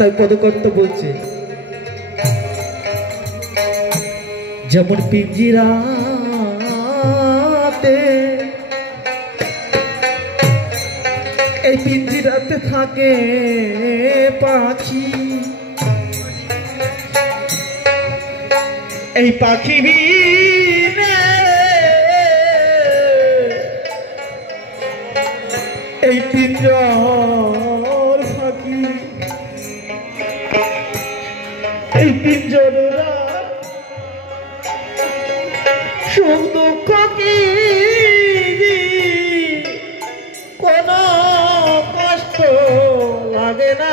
তাই পদকর্ত বলছে যেমন পিঞ্জিরাতে এই পিঞ্জিরাতে থাকে পাখি, এই পাখি এই পিঞ্জর ফাঁকি, এই পিঞ্জরেরা সুখ দুঃখ কি কোনো কষ্ট লাগে না।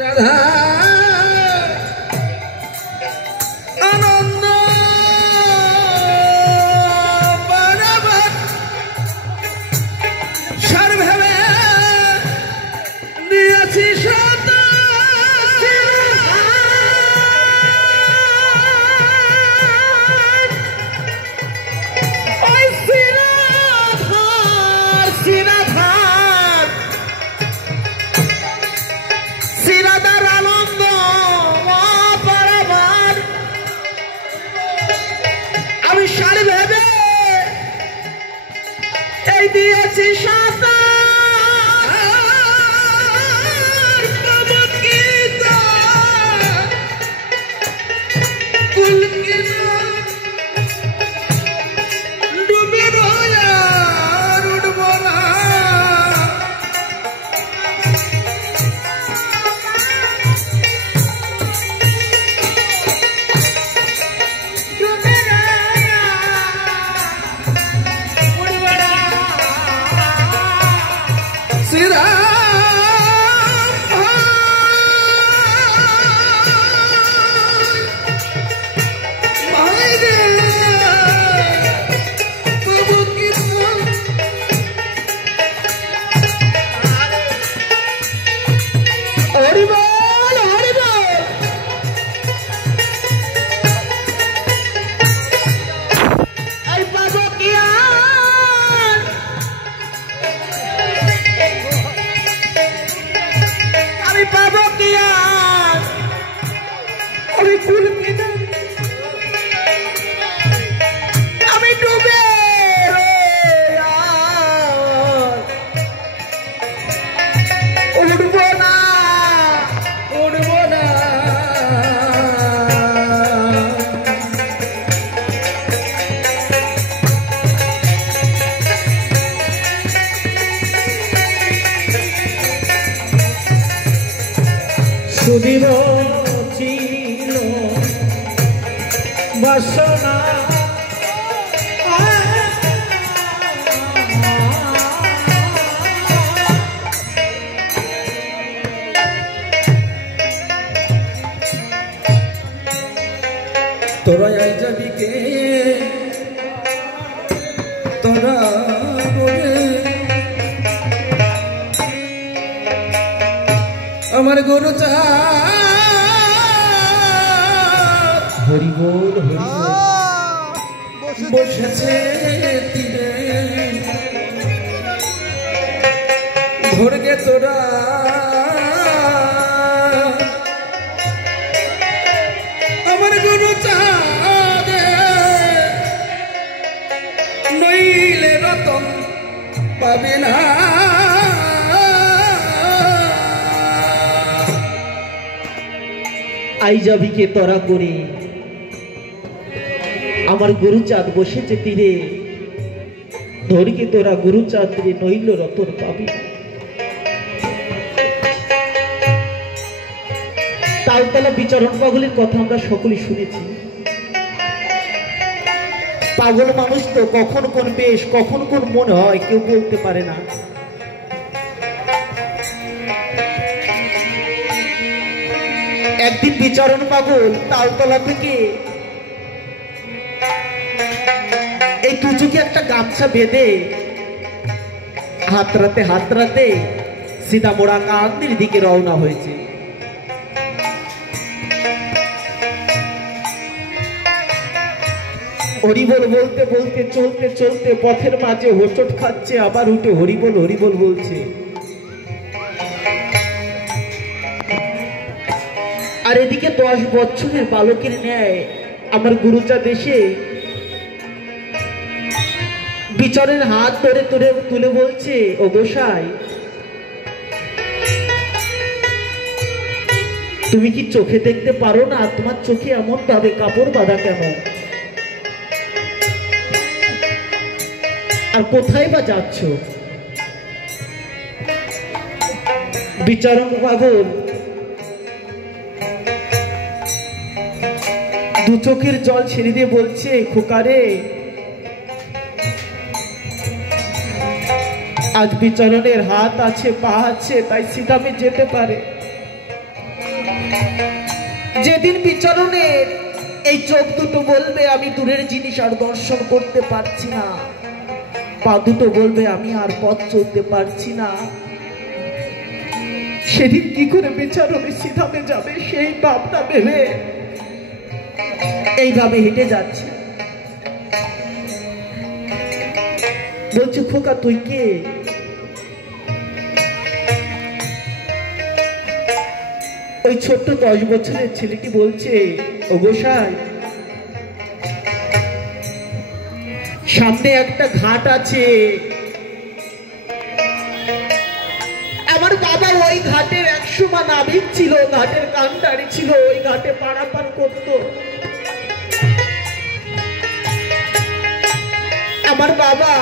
রাধা আনন্দ বরাবর সার ভেবে দিয়েছি সত দিয়েছি সাঁতার পবকিতা কুলকিনা ডুবে রয়া উঠব না। আমি ডুবে উঠব না উঠব না। সুদীর ছিল বাসনা তোরা যাবি কে তোরা আমার গরু চা হরি বল বসেছে তীরে ভোরগে তোরা আমার গরু চা নইলে রতন পাবে না। আই যাবি কে তোরা করে আমার গুরু চাঁদ বসেছে তীরে ধরিকে তোরা গুরু চাঁদ তীরে নইল রতন পাবি। তালতলা বিচরণ পাগলের কথা আমরা সকলেই শুনেছি। পাগল মানুষ তো কখন কোন বেশ কখন কোন মন হয় কেউ বলতে পারে না। একদিন বিচরণ পাগল তালতলা থেকে এই কুচুকে একটা গামছা বেঁধে হাতরাতে সীতামোড়া কান্দির দিকে রওনা হয়েছে। হরিবল বলতে বলতে চলতে চলতে পথের মাঝে হোঁচট খাচ্ছে, আবার উঠে হরিবল হরিবল বলছে। আর এদিকে 10 বছরের বালকের ন্যায় আমার গুরুচাঁদ এসে বিচারের হাত ধরে তুলে বলছে, ও গোসাই, তুমি কি চোখে দেখতে পারো না? তোমার চোখে এমন ভাবে কাপড় বাঁধা কেন? আর কোথায় বা যাচ্ছ? বিচারক পাগল দু চোখের জল ছেড়ে দিয়ে বলছে, খোকারে, আজ বিচারণের হাত আছে, পা আছে, তাই সিধামে যেতে পারে। যেদিন বিচারণের এই চোখ দুটো বলবে আমি দূরের জিনিস আর দর্শন করতে পারছি না, পা দুটো বলবে আমি আর পথ চলতে পারছি না, সেদিন কি করে বিচারণে সিধামে যাবে সেই ভাবনা ভেবে এইভাবে হেঁটে যাচ্ছে। বলছে, খোকা তুই কে? ওই ছোট্ট 10 বছরের ছেলেটি বলছে, ও গোসাই, সামনে একটা ঘাট আছে, আমার বাবা ওই ঘাটের 100 মা নাবিক ছিল, ঘাটের কান্ডারি ছিল, ওই ঘাটে পারাপার করত। আমার বাবা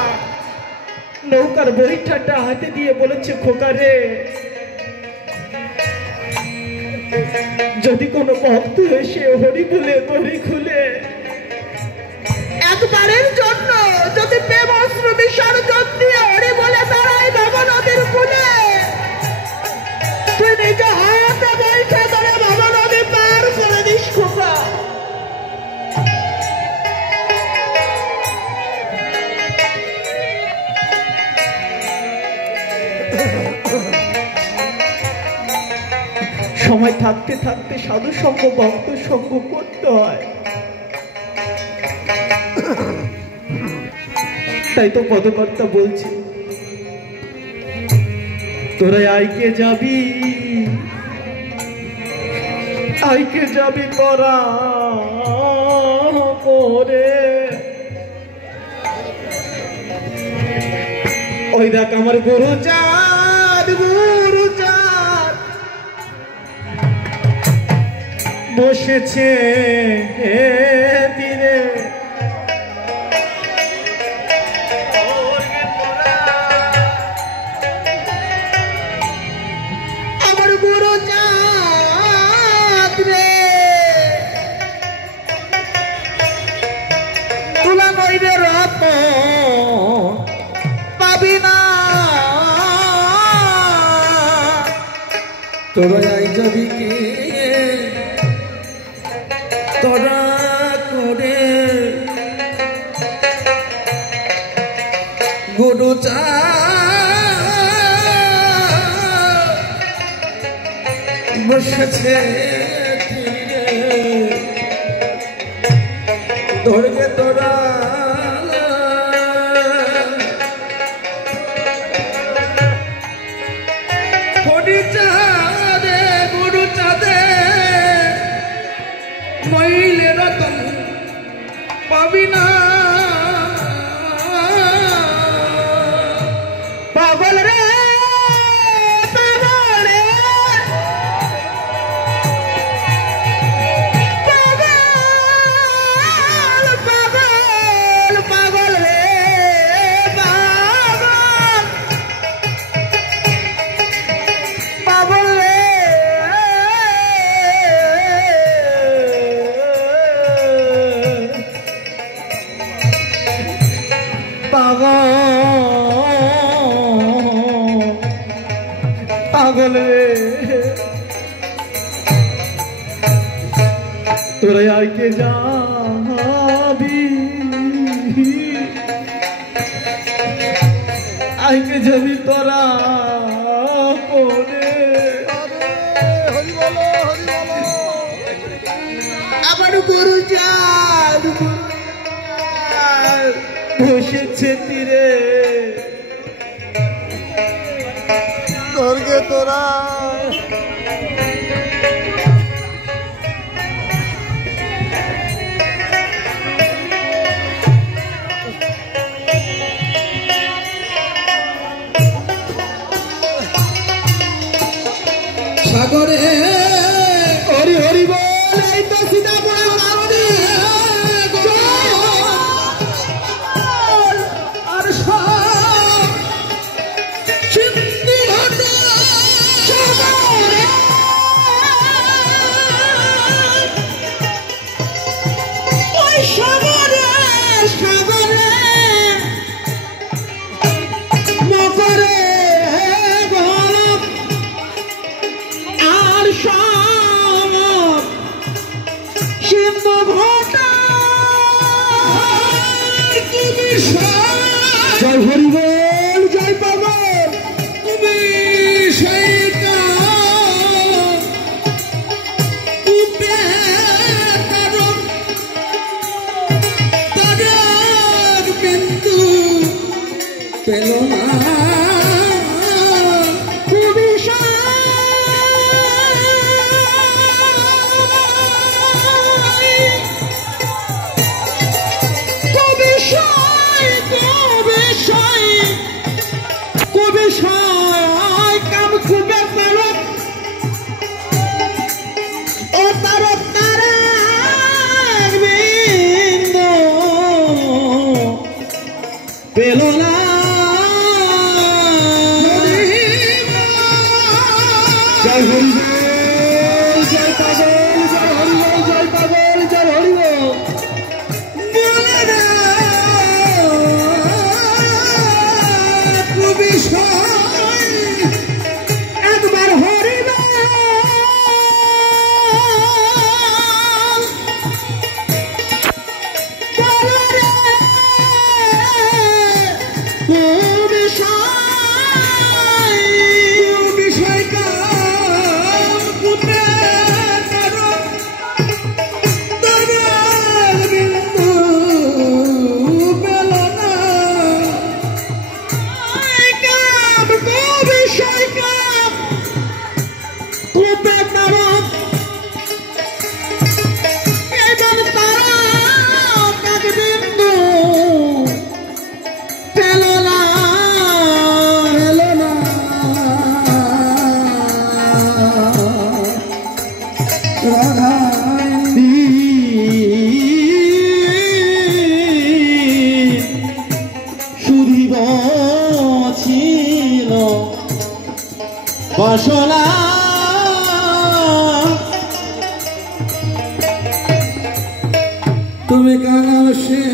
নৌকার বৈঠাটা হাতে দিয়ে বলেছে, খোকারে, যদি কোনো ভক্ত এসে হরি বলে দড়ি খুলে একবারের জন্য যদি প্রেম অস্ত্র বিসর্জন দিয়ে হরি বলে দাঁড়ায় বাবা নদীর কূলে, তুই নিজে হাতে বৈঠে ধরে বাবা নদী পার করে দিস খোকা। সময় থাকতে থাকতে সাধু সঙ্গ ভক্ত সঙ্গ করতে হয়, তাই তো পদকর্তা বলছে, তোরা আইকে যাবি, আইকে যাবি তোরা করে। ওই দেখ আমার গুরুচাঁদ, গুরুচাঁদ বসেছে তীরে, আমার গুরুচাঁদ রে, তুলা নইরে রত পাবি না, তোরা আই যাবি কে তোরা করে। গুরুচাঁদ বসেছে ধরবে তোরা, হরিচাঁদে গুরুচাঁদে নইলে রতন পাবি না। পাগল রে পাগল রে পাগল পাগল পাগল রে পাগল পাগল রে পাগল রে, তোরা আইকে যাবি, আইকে যাবি তোরা করে। আমার গুরুচাঁদ সে তীরে স্বর্গে তোরা সাগরে হরি হরি বল এই তো সীতাপুরের রানী আর সব সিন্ধু ঘাটে সাগরে ওই সাগরে সাগরে মকরে সিন্ধু ঘটা জয় হরি বল জয় পাগল তুমি সেইটা তাদের কিন্তু পেল না কাম খুবে পেল ও তার পেল না জয় হরি জয় পাগল জয় হরি জয় পাগল জয় হরি একবার হরি বিষয় কাম পুত্রে বাসনা তুমি কাঙাল সে